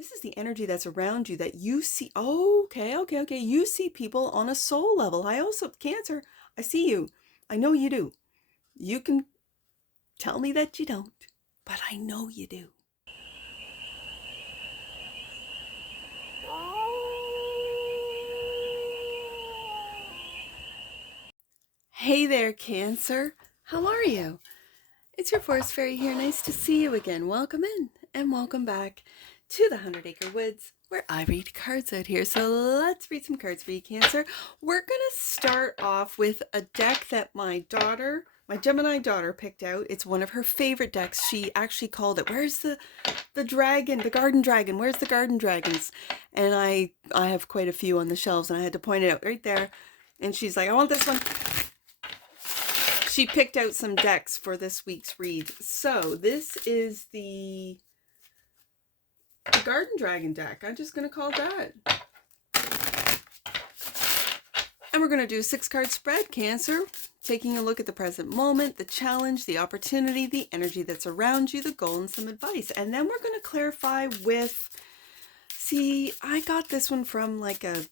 This is the energy that's around you that you see. Oh, okay. You see people on a soul level. I also, Cancer, I see you. I know you do. You can tell me that you don't, but I know you do. Hey there, Cancer. How are you? It's your Forest Fairy here. Nice to see you again. Welcome in and welcome back to the 100 Acre Woods where I read cards out here. So let's read some cards for you, Cancer. We're going to start off with a deck that my Gemini daughter picked out. It's one of her favorite decks. She actually called it, where's the dragon, the garden dragon? Where's the garden dragons? And I have quite a few on the shelves and I had to point it out right there. And she's like, I want this one. She picked out some decks for this week's read. So this is the Garden Dragon deck. I'm just going to call that. And we're going to do a 6-card spread, Cancer. Taking a look at the present moment, the challenge, the opportunity, the energy that's around you, the goal, and some advice. And then we're going to clarify with, see, I got this one from like a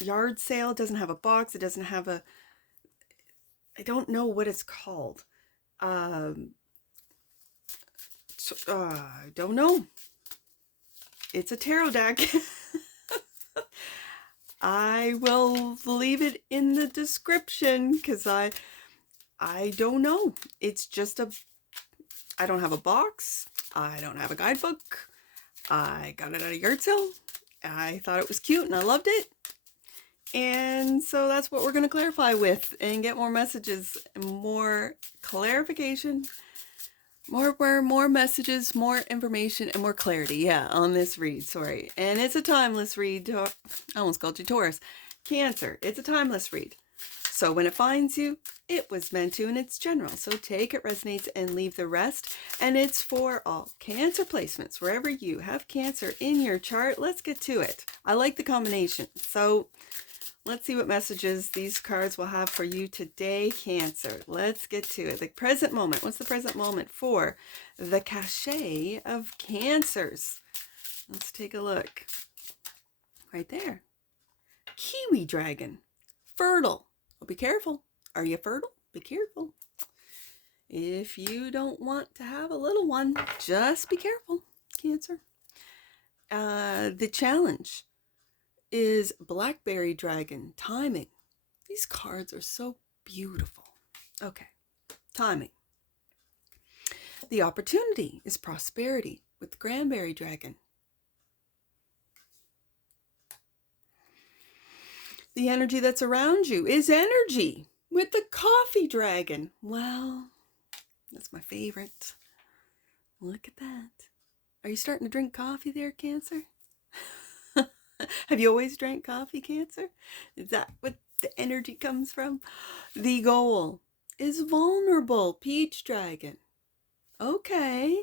yard sale. It doesn't have a box. It doesn't have a, I don't know what it's called. I don't know. It's a tarot deck. I will leave it in the description because I don't know. It's just I don't have a box. I don't have a guidebook. I got it at a yard sale. I thought it was cute and I loved it. And so that's what we're going to clarify with and get more messages and more clarification, more messages, more information, and more clarity. Yeah, on this read, sorry. And it's a timeless read. I almost called you Taurus. Cancer, it's a timeless read. So when it finds you, it was meant to and it's general. So take it, resonates, and leave the rest. And it's for all Cancer placements. Wherever you have Cancer in your chart, let's get to it. I like the combination. So let's see what messages these cards will have for you today, Cancer. Let's get to it. The present moment. What's the present moment for the cachet of Cancers? Let's take a look. Right there. Kiwi dragon. Fertile. Well, be careful. Are you fertile? Be careful. If you don't want to have a little one, just be careful, Cancer. The challenge is Blackberry Dragon. Timing. These cards are so beautiful. Okay, timing. The opportunity is prosperity with Cranberry Dragon. The energy that's around you is energy with the Coffee Dragon. Well, that's my favorite. Look at that. Are you starting to drink coffee there, Cancer? Have you always drank coffee, Cancer? Is that what the energy comes from? The goal is vulnerable, Peach Dragon. Okay.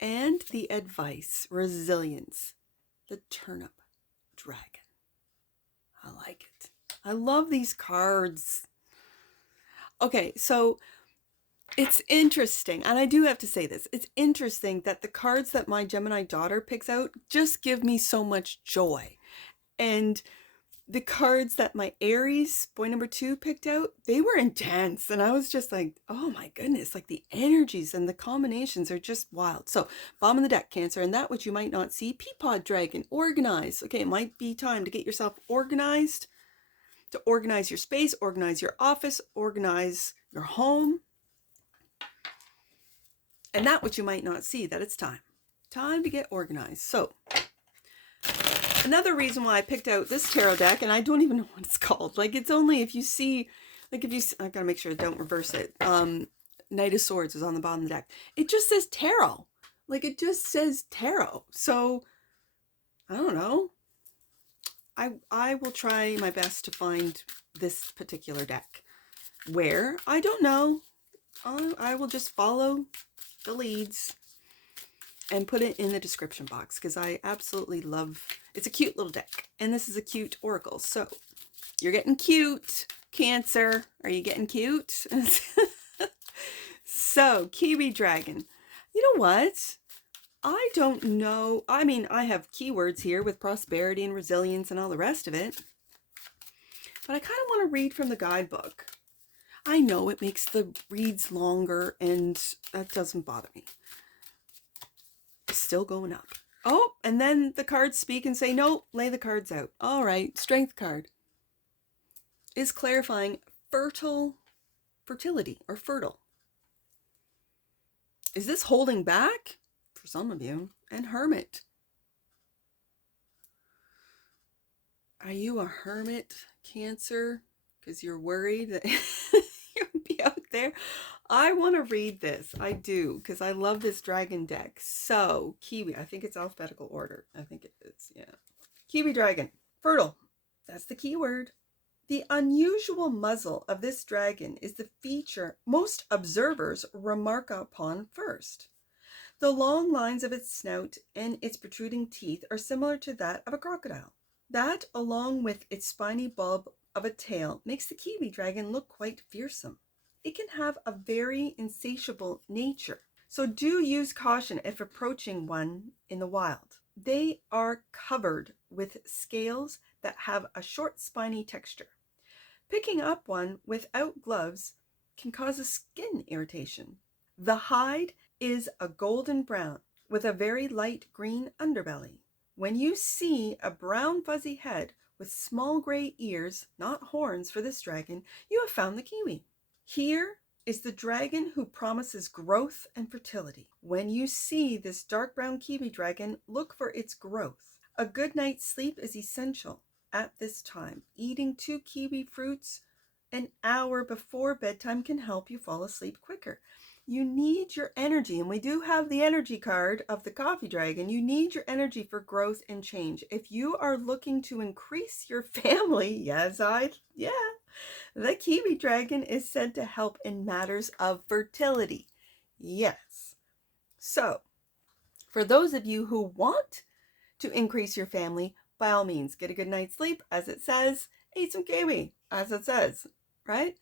And the advice, resilience, the Turnip Dragon. I like it. I love these cards. Okay, so it's interesting, and I do have to say this, it's interesting that the cards that my Gemini daughter picks out just give me so much joy. And the cards that my Aries, boy number 2, picked out, they were intense. And I was just like, oh my goodness, like the energies and the combinations are just wild. So, bottom of the deck, Cancer, and that which you might not see, Peapod Dragon, organize. Okay, it might be time to get yourself organized, to organize your space, organize your office, organize your home. And that which you might not see, that it's time to get organized. So another reason why I picked out this tarot deck, and I don't even know what it's called. Like, it's only if you see, like, I gotta make sure I don't reverse it. Knight of Swords is on the bottom of the deck. It just says tarot. Like, it just says tarot. So I don't know. I will try my best to find this particular deck. Where? I don't know. I will just follow the leads and put it in the description box because I absolutely love, it's a cute little deck and this is a cute oracle. So you're getting cute, Cancer. Are you getting cute? So Kiwi Dragon, you know what? I don't know. I mean, I have keywords here with prosperity and resilience and all the rest of it. But I kind of want to read from the guidebook. I know it makes the reads longer, and that doesn't bother me. It's still going up. Oh, and then the cards speak and say, no, lay the cards out. All right, strength card is clarifying fertility or fertile. Is this holding back? For some of you. And hermit. Are you a hermit, Cancer? Because you're worried that you'll be out there. I want to read this. I do, because I love this dragon deck. So, Kiwi. I think it's alphabetical order. I think it is, yeah. Kiwi dragon. Fertile. That's the key word. The unusual muzzle of this dragon is the feature most observers remark upon first. The long lines of its snout and its protruding teeth are similar to that of a crocodile. That, along with its spiny bulb of a tail, makes the kiwi dragon look quite fearsome. It can have a very insatiable nature, so do use caution if approaching one in the wild. They are covered with scales that have a short spiny texture. Picking up one without gloves can cause a skin irritation. The hide is a golden brown with a very light green underbelly. When you see a brown fuzzy head with small gray ears, not horns for this dragon, you have found the kiwi. Here is the dragon who promises growth and fertility. When you see this dark brown kiwi dragon, look for its growth. A good night's sleep is essential at this time. Eating 2 kiwi fruits an hour before bedtime can help you fall asleep quicker. You need your energy, and we do have the energy card of the coffee dragon. You need your energy for growth and change. If you are looking to increase your family, the kiwi dragon is said to help in matters of fertility. Yes. So, for those of you who want to increase your family, by all means, get a good night's sleep, as it says, eat some kiwi, as it says, right?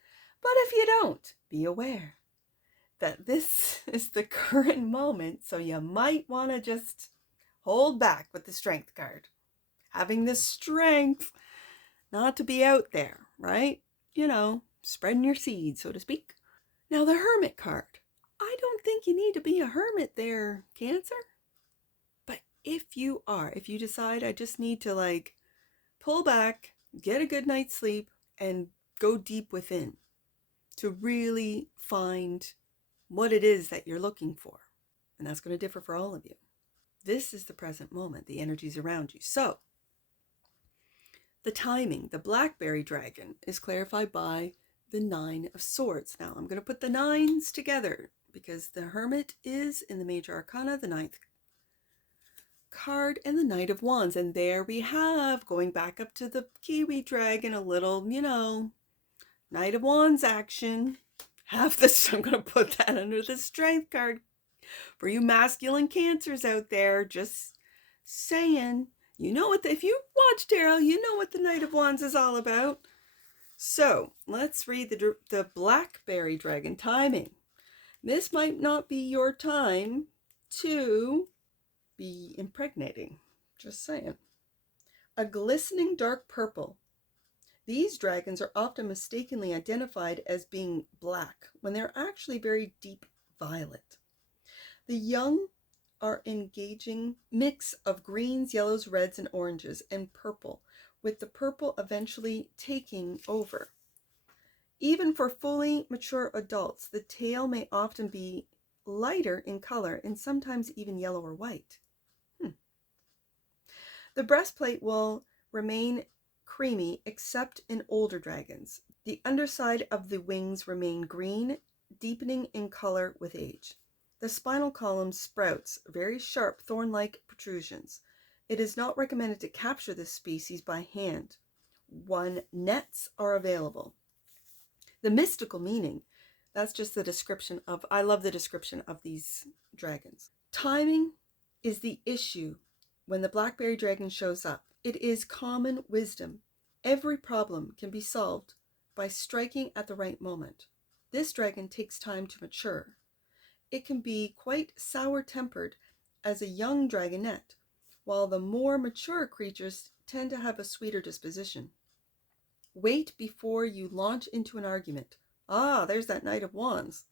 But if you don't, be aware that this is the current moment, so you might want to just hold back with the strength card. Having the strength not to be out there, right? You know, spreading your seed, so to speak. Now, the hermit card. I don't think you need to be a hermit there, Cancer. But if you decide I just need to pull back, get a good night's sleep, and go deep within to really find what it is that you're looking for. And that's going to differ for all of you. This is the present moment, the energies around you. So, the timing, the blackberry dragon is clarified by the 9 of swords. Now, I'm going to put the 9s together because the hermit is in the major arcana, the 9th card, and the Knight of Wands. And there we have, going back up to the kiwi dragon, a little, Knight of Wands action. Half this, I'm going to put that under the strength card for you masculine Cancers out there. Just saying, if you watch tarot, you know what the Knight of Wands is all about. So let's read the blackberry dragon timing. This might not be your time to be impregnating. Just saying. A glistening dark purple. These dragons are often mistakenly identified as being black when they're actually very deep violet. The young are engaging mix of greens, yellows, reds, and oranges, and purple, with the purple eventually taking over. Even for fully mature adults, the tail may often be lighter in color and sometimes even yellow or white. The breastplate will remain creamy except in older dragons. The underside of the wings remain green, deepening in color with age. The spinal column sprouts very sharp thorn-like protrusions. It is not recommended to capture this species by hand. Nets are available. The mystical meaning, that's just the description of, I love the description of these dragons. Timing is the issue when the blackberry dragon shows up. It is common wisdom. Every problem can be solved by striking at the right moment. This dragon takes time to mature. It can be quite sour-tempered as a young dragonette, while the more mature creatures tend to have a sweeter disposition. Wait before you launch into an argument. Ah, there's that Knight of Wands.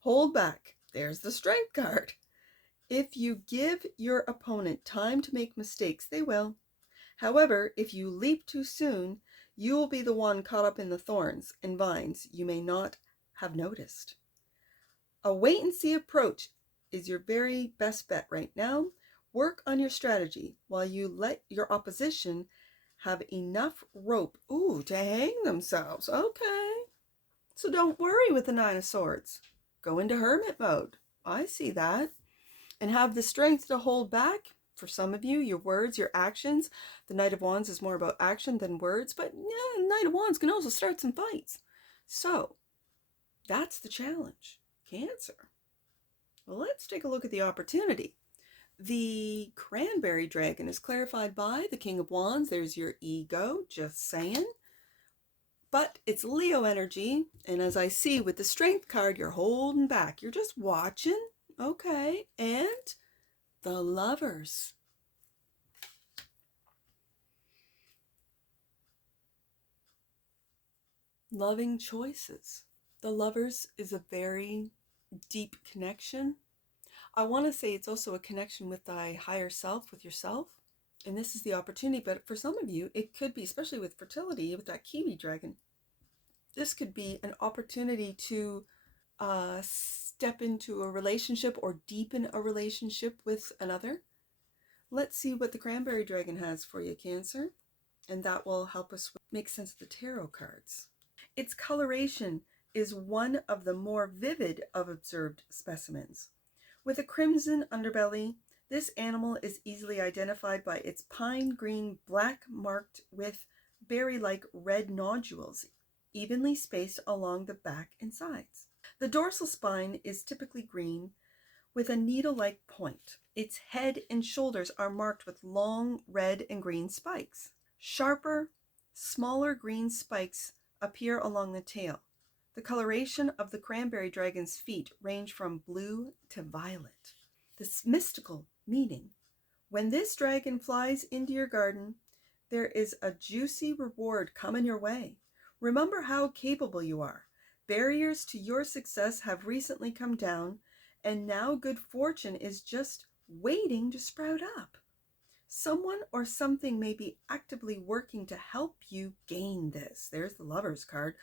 Hold back. There's the Strength card. If you give your opponent time to make mistakes, they will. However, if you leap too soon, you will be the one caught up in the thorns and vines you may not have noticed. A wait-and-see approach is your very best bet right now. Work on your strategy while you let your opposition have enough rope, to hang themselves. Okay. So don't worry with the Nine of Swords. Go into hermit mode. I see that. And have the strength to hold back. For some of you, your words, your actions. The Knight of Wands is more about action than words, but yeah, the Knight of Wands can also start some fights. So that's the challenge. Cancer. Well, let's take a look at the opportunity. The cranberry dragon is clarified by the King of Wands. There's your ego, just saying. But it's Leo energy, and as I see with the Strength card, you're holding back. You're just watching. Okay, and the Lovers. Loving choices. The Lovers is a very deep connection. I want to say it's also a connection with thy higher self, with yourself. And this is the opportunity, but for some of you, it could be, especially with fertility, with that Kiwi dragon, this could be an opportunity to step into a relationship or deepen a relationship with another. Let's see what the cranberry dragon has for you, Cancer. And that will help us make sense of the tarot cards. Its coloration is one of the more vivid of observed specimens. With a crimson underbelly, this animal is easily identified by its pine green black marked with berry-like red nodules, evenly spaced along the back and sides. The dorsal spine is typically green with a needle-like point. Its head and shoulders are marked with long red and green spikes. Sharper, smaller green spikes appear along the tail. The coloration of the cranberry dragon's feet range from blue to violet. This mystical meaning. When this dragon flies into your garden, there is a juicy reward coming your way. Remember how capable you are. Barriers to your success have recently come down, and now good fortune is just waiting to sprout up. Someone or something may be actively working to help you gain this. There's the Lovers card.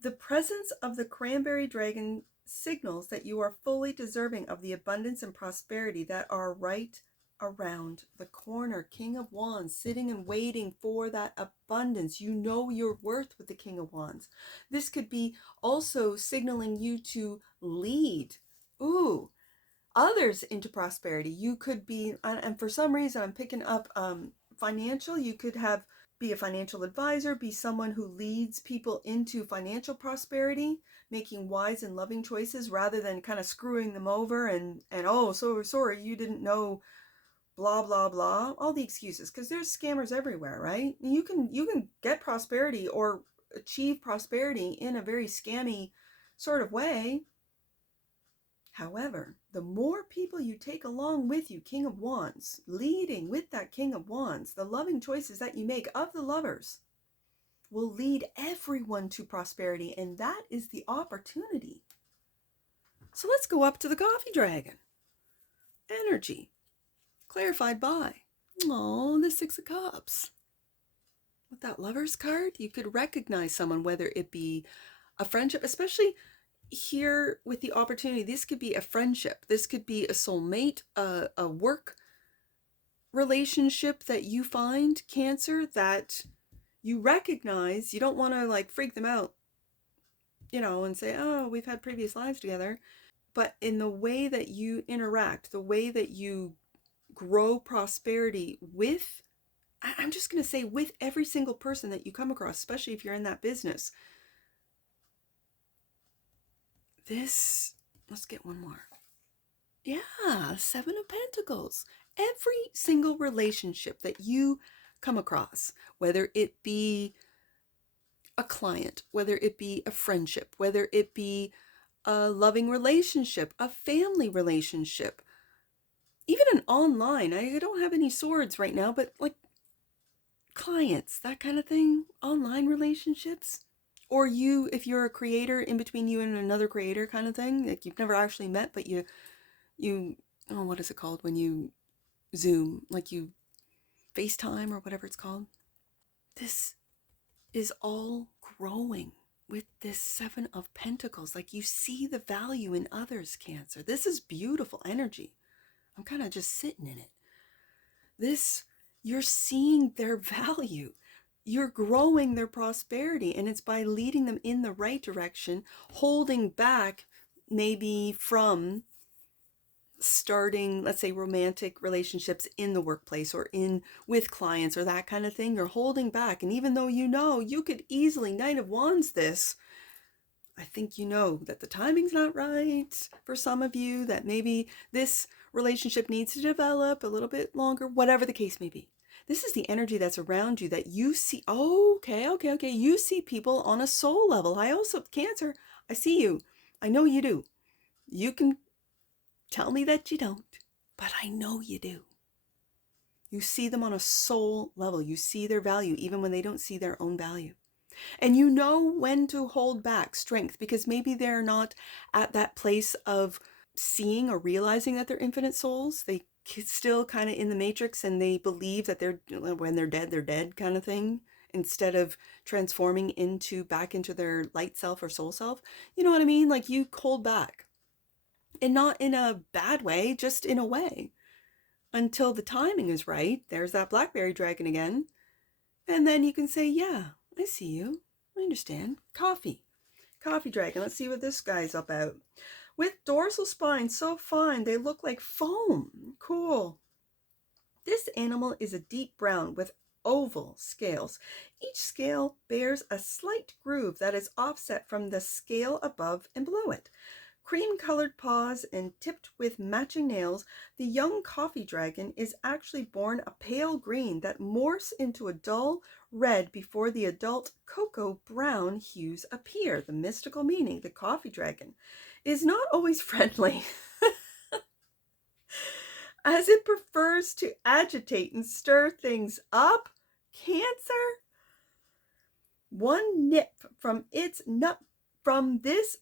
The presence of the cranberry dragon signals that you are fully deserving of the abundance and prosperity that are right around the corner. King of Wands, sitting and waiting for that abundance. You know your worth with the King of Wands. This could be also signaling you to lead others into prosperity. You could be, and for some reason I'm picking up financial. You could be a financial advisor, be someone who leads people into financial prosperity, making wise and loving choices rather than kind of screwing them over and oh, so sorry, you didn't know, blah blah blah, all the excuses, because there's scammers everywhere, right? You can get prosperity or achieve prosperity in a very scammy sort of way. However, the more people you take along with you, King of Wands, leading with that King of Wands, the loving choices that you make of the Lovers will lead everyone to prosperity, and that is the opportunity. So let's go up to the Coffee Dragon. Energy, clarified by, the Six of Cups. With that Lovers card, you could recognize someone, whether it be a friendship, especially here with the opportunity. This could be a friendship. This could be a soulmate, a work relationship that you find, Cancer, that you recognize. You don't want to like freak them out, and say, oh, we've had previous lives together. But in the way that you interact, the way that you grow prosperity with, I'm just going to say, with every single person that you come across, especially if you're in that business. Let's get one more. Yeah, Seven of Pentacles. Every single relationship that you come across, whether it be a client, whether it be a friendship, whether it be a loving relationship, a family relationship, even an online, I don't have any swords right now, but like clients, that kind of thing, online relationships. Or you, if you're a creator, in between you and another creator kind of thing, like you've never actually met, but you, oh, what is it called when you Zoom, like you FaceTime or whatever it's called. This is all growing with this Seven of Pentacles. Like you see the value in others, Cancer. This is beautiful energy. I'm kind of just sitting in it. This, you're seeing their value. You're growing their prosperity, and it's by leading them in the right direction, holding back maybe from starting, let's say, romantic relationships in the workplace or in with clients or that kind of thing. You're holding back, and even though you know you could easily Knight of Wands this, I think you know that the timing's not right for some of you, that maybe this relationship needs to develop a little bit longer, whatever the case may be. This is the energy that's around you that you see. Oh, okay. You see people on a soul level. I also, Cancer, I see you. I know you do. You can tell me that you don't, but I know you do. You see them on a soul level. You see their value even when they don't see their own value. And you know when to hold back strength, because maybe they're not at that place of seeing or realizing that they're infinite souls. They still kind of in the matrix, and they believe that they're, when they're dead kind of thing, instead of transforming back into their light self or soul self. You know what I mean? Like you hold back, and not in a bad way, just in a way, until the timing is right. There's that blackberry dragon again. And then you can say, yeah, I see you. I understand. Coffee dragon. Let's see what this guy's about. With dorsal spine so fine, they look like foam. Cool. This animal is a deep brown with oval scales. Each scale bears a slight groove that is offset from the scale above and below it. Cream-colored paws and tipped with matching nails, the young coffee dragon is actually born a pale green that morphs into a dull red before the adult cocoa brown hues appear. The mystical meaning: the coffee dragon is not always friendly, as it prefers to agitate and stir things up. Cancer, one nip from its nut from this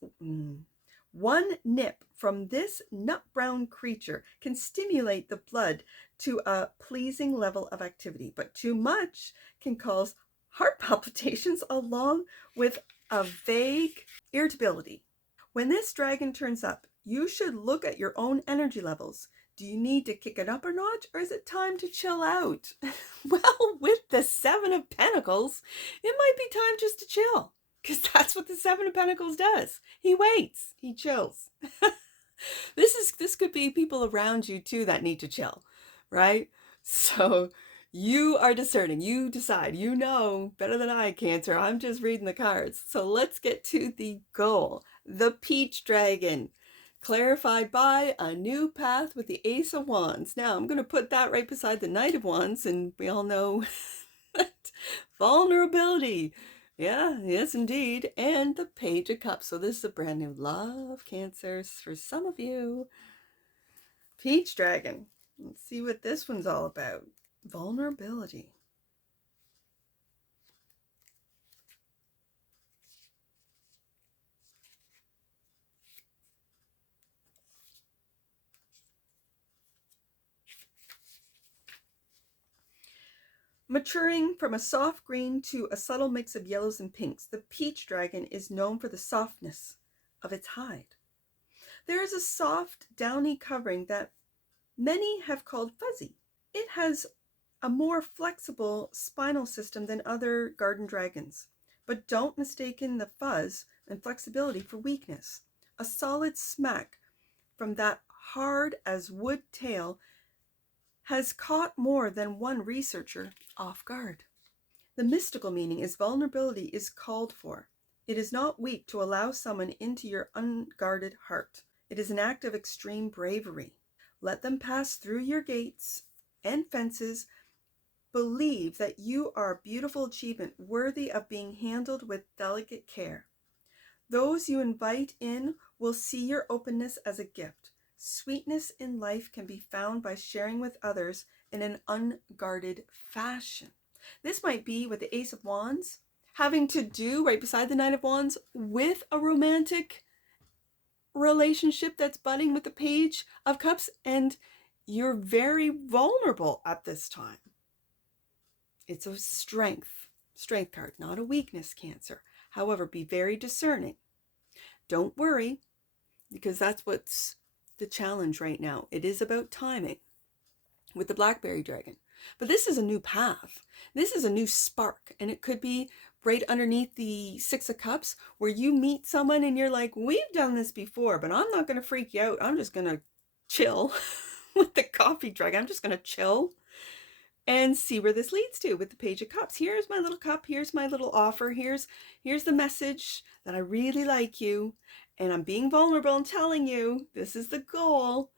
one nip from this nut brown creature can stimulate the blood to a pleasing level of activity, but too much can cause heart palpitations along with a vague irritability. When this dragon turns up, you should look at your own energy levels. Do you need to kick it up a notch, or is it time to chill out? Well, with the Seven of Pentacles, it might be time just to chill, because that's what the Seven of Pentacles does. He waits, he chills. This could be people around you too that need to chill, right? So you are discerning, you decide, you know better than I, Cancer. I'm just reading the cards. So let's get to the goal. The Peach Dragon, clarified by a new path with the Ace of Wands. Now I'm going to put that right beside the Knight of Wands, and we all know that vulnerability. Yeah, yes indeed. And the Page of Cups. So this is a brand new love, Cancers, for some of you. Peach Dragon. Let's see what this one's all about. Vulnerability. Maturing from a soft green to a subtle mix of yellows and pinks, the Peach Dragon is known for the softness of its hide. There is a soft, downy covering that many have called fuzzy. It has a more flexible spinal system than other garden dragons, but don't mistake the fuzz and flexibility for weakness. A solid smack from that hard as wood tail has caught more than one researcher off guard. The mystical meaning is vulnerability is called for. It is not weak to allow someone into your unguarded heart. It is an act of extreme bravery. Let them pass through your gates and fences. Believe that you are a beautiful achievement worthy of being handled with delicate care. Those you invite in will see your openness as a gift. Sweetness in life can be found by sharing with others in an unguarded fashion. This might be with the Ace of Wands having to do right beside the Knight of Wands with a romantic relationship that's budding with the Page of Cups, and you're very vulnerable at this time. It's a strength card, not a weakness, Cancer. However, be very discerning. Don't worry, because that's what's the challenge right now. It is about timing with the Blackberry Dragon. But this is a new path. This is a new spark, and it could be right underneath the Six of Cups where you meet someone and you're like, we've done this before, but I'm not going to freak you out. I'm just going to chill with the Coffee Dragon. I'm just going to chill and see where this leads to with the Page of Cups. Here's my little cup. Here's my little offer. Here's the message that I really like you, and I'm being vulnerable and telling you this is the goal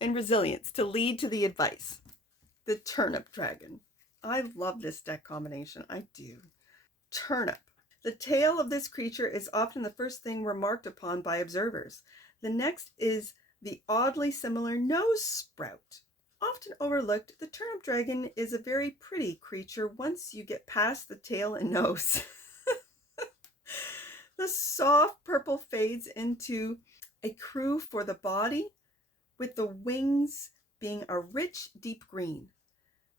and resilience to lead to the advice. The Turnip Dragon. I love this deck combination. I do. Turnip. The tail of this creature is often the first thing remarked upon by observers. The next is the oddly similar nose sprout. Often overlooked, the Turnip Dragon is a very pretty creature once you get past the tail and nose. The soft purple fades into a crew for the body, with the wings being a rich deep green.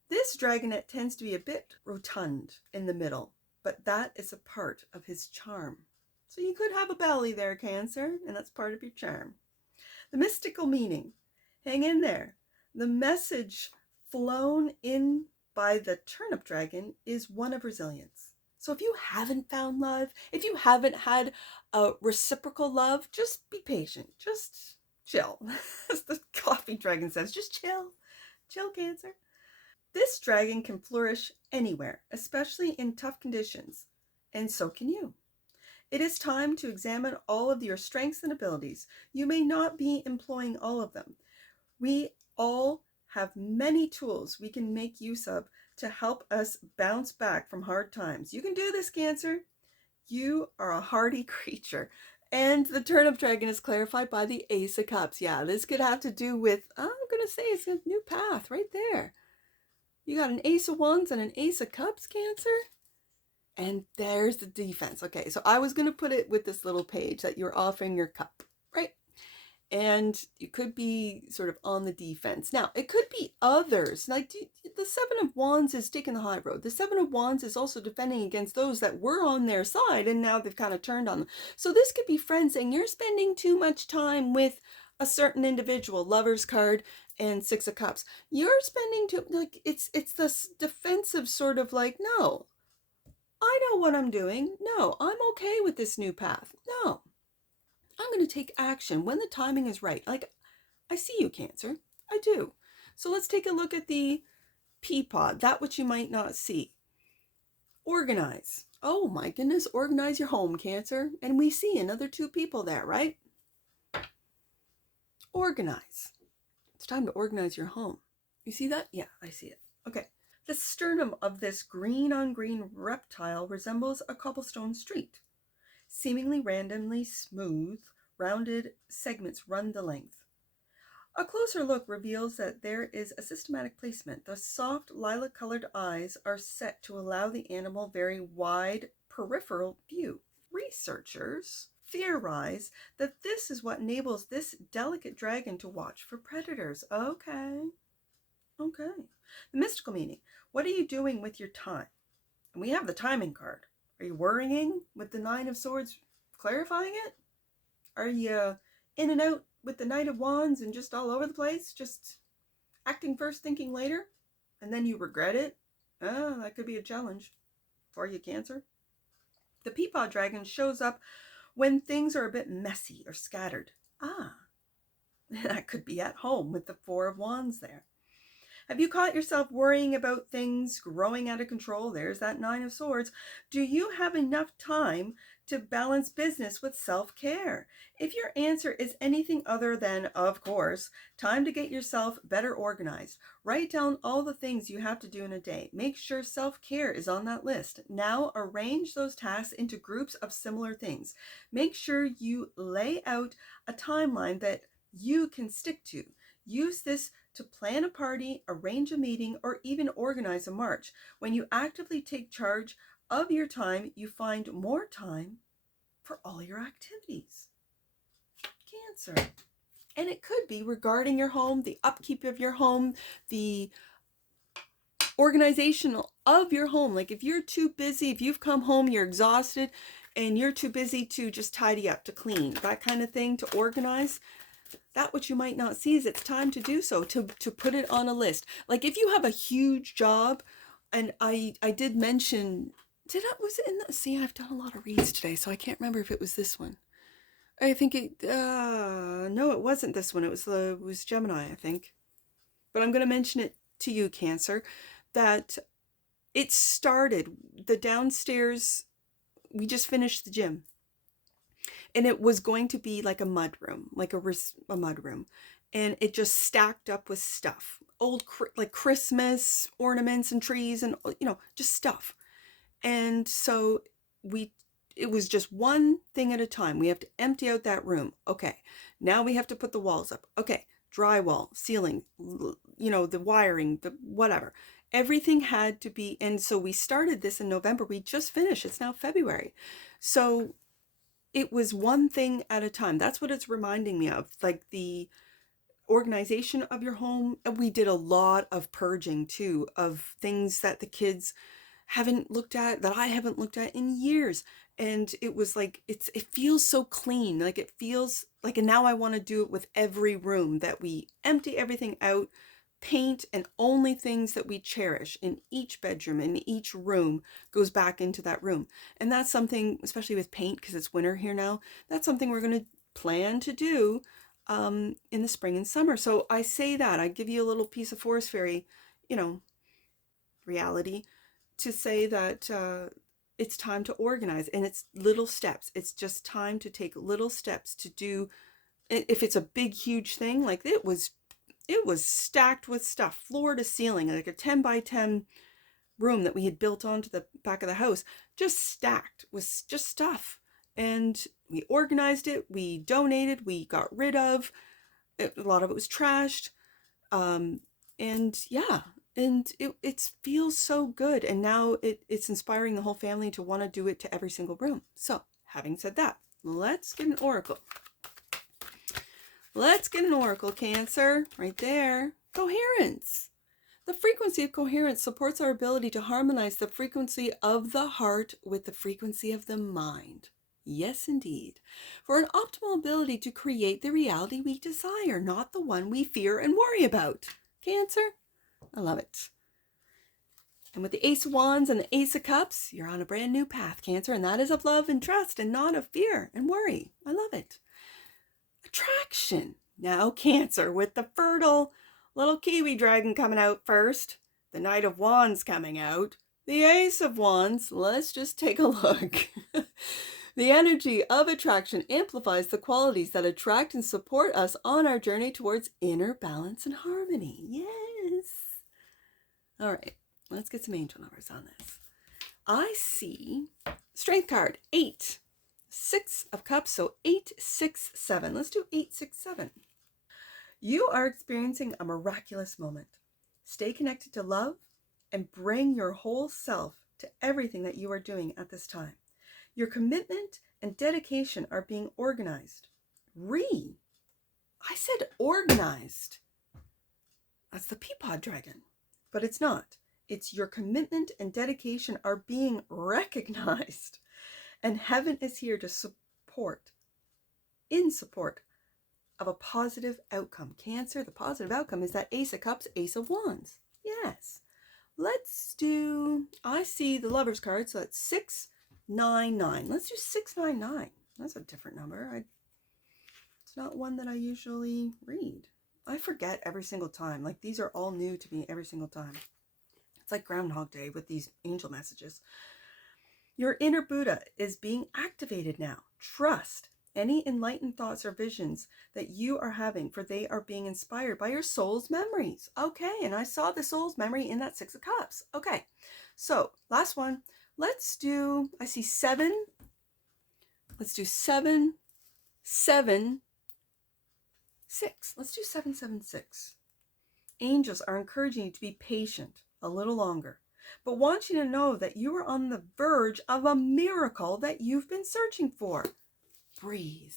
This dragonet tends to be a bit rotund in the middle, but that is a part of his charm. So you could have a belly there, Cancer, and that's part of your charm. The mystical meaning. Hang in there. The message flown in by the Turnip Dragon is one of resilience. So if you haven't found love, if you haven't had a reciprocal love, just be patient. Just chill. As the Coffee Dragon says, just chill. Chill, Cancer. This dragon can flourish anywhere, especially in tough conditions, and so can you. It is time to examine all of your strengths and abilities. You may not be employing all of them. We all have many tools we can make use of to help us bounce back from hard times. You can do this, Cancer. You are a hardy creature. And the Turnip Dragon is clarified by the Ace of Cups. Yeah, this could have to do with, I'm going to say it's a new path right there. You got an Ace of Wands and an Ace of Cups, Cancer. And there's the defense. Okay, so I was going to put it with this little page that you're offering your cup, right? And you could be sort of on the defense. Now, it could be others. Like the Seven of Wands is taking the high road. The Seven of Wands is also defending against those that were on their side, and now they've kind of turned on them. So this could be friends saying, you're spending too much time with a certain individual, Lover's card and Six of Cups. You're spending too, like, it's this defensive sort of like, no, I know what I'm doing. No, I'm okay with this new path. No, I'm going to take action when the timing is right. Like, I see you, Cancer. I do. So let's take a look at the Peapod, that which you might not see. Organize. Oh my goodness, organize your home, Cancer. And we see another two people there, right? Organize. It's time to organize your home. You see that? Yeah, I see it. Okay. The sternum of this green-on-green reptile resembles a cobblestone street. Seemingly randomly smooth, rounded segments run the length. A closer look reveals that there is a systematic placement. The soft lilac-colored eyes are set to allow the animal very wide peripheral view. Researchers theorize that this is what enables this delicate dragon to watch for predators. Okay. The mystical meaning. What are you doing with your time? And we have the timing card. Are you worrying with the Nine of Swords clarifying it? Are you in and out with the Knight of Wands and just all over the place? Just acting first, thinking later? And then you regret it? That could be a challenge for you, Cancer. The Peapod Dragon shows up when things are a bit messy or scattered. That could be at home with the Four of Wands there. Have you caught yourself worrying about things growing out of control? There's that Nine of Swords. Do you have enough time to balance business with self-care? If your answer is anything other than, of course, time to get yourself better organized. Write down all the things you have to do in a day. Make sure self-care is on that list. Now arrange those tasks into groups of similar things. Make sure you lay out a timeline that you can stick to. Use this to plan a party, arrange a meeting, or even organize a march. When you actively take charge of your time, you find more time for all your activities. Cancer. And it could be regarding your home, the upkeep of your home, the organization of your home. Like if you're too busy, if you've come home, you're exhausted, and you're too busy to just tidy up, to clean, that kind of thing, to organize, that what you might not see is it's time to do so, to put it on a list. Like if you have a huge job, and I did mention, was it in the, see, I've done a lot of reads today, so I can't remember if it was this one. I think it, no, it wasn't this one. It was Gemini, I think. But I'm going to mention it to you, Cancer, that it started, the downstairs, we just finished the gym. And it was going to be like a mud room, like a mud room. And it just stacked up with stuff. Old, like Christmas ornaments and trees and, just stuff. And so it was just one thing at a time. We have to empty out that room. Okay, now we have to put the walls up. Okay, drywall, ceiling, the wiring, the whatever. Everything had to be, and so we started this in November. We just finished. It's now February. So it was one thing at a time. That's what it's reminding me of, like the organization of your home. We did a lot of purging too, of things that the kids haven't looked at, that I haven't looked at in years. And it was like, it feels so clean. Like it feels like, and now I want to do it with every room, that we empty everything out, paint, and only things that we cherish in each bedroom, in each room, goes back into that room. And that's something, especially with paint, because it's winter here now, that's something we're going to plan to do in the spring and summer. So I say that, I give you a little piece of forest fairy, reality, to say that it's time to organize, and it's little steps. It's just time to take little steps to do. If it's a big, huge thing, like it was stacked with stuff, floor to ceiling, like a 10 by 10 room that we had built onto the back of the house, just stacked with just stuff. And we organized it, we donated, we got rid of it, a lot of it was trashed. And yeah, and it feels so good. And now it's inspiring the whole family to want to do it to every single room. So having said that, let's get an oracle. Let's get an oracle, Cancer, right there. Coherence. The frequency of coherence supports our ability to harmonize the frequency of the heart with the frequency of the mind. Yes, indeed. For an optimal ability to create the reality we desire, not the one we fear and worry about. Cancer, I love it. And with the Ace of Wands and the Ace of Cups, you're on a brand new path, Cancer, and that is of love and trust and not of fear and worry. I love it. Attraction. Now, Cancer, with the fertile little kiwi dragon coming out first, the Knight of Wands coming out, the Ace of Wands. Let's just take a look. The energy of attraction amplifies the qualities that attract and support us on our journey towards inner balance and harmony. Yes. All right, let's get some angel numbers on this. I see Strength card, 8. 6 of Cups, so 8, 6, 7. Let's do 8, 6, 7. You are experiencing a miraculous moment. Stay connected to love and bring your whole self to everything that you are doing at this time. Your commitment and dedication are being organized. I said organized. That's the Peapod Dragon, but it's not. It's your commitment and dedication are being recognized. And heaven is here to support, in support of a positive outcome. Cancer, the positive outcome is that Ace of Cups, Ace of Wands. Yes. Let's do, I see the Lover's card, so that's 699. Let's do 699. That's a different number. It's not one that I usually read. I forget every single time. Like, these are all new to me every single time. It's like Groundhog Day with these angel messages. Your inner Buddha is being activated now. Trust any enlightened thoughts or visions that you are having, for they are being inspired by your soul's memories. Okay, and I saw the soul's memory in that 6 of Cups. Okay, so last one. Let's do, I see 7. Let's do 7, 7, 6. Let's do 776. Angels are encouraging you to be patient a little longer, but want you to know that you are on the verge of a miracle that you've been searching for. Breathe.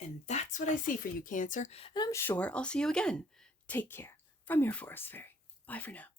And that's what I see for you, Cancer, and I'm sure I'll see you again. Take care. From your Forest Fairy. Bye for now.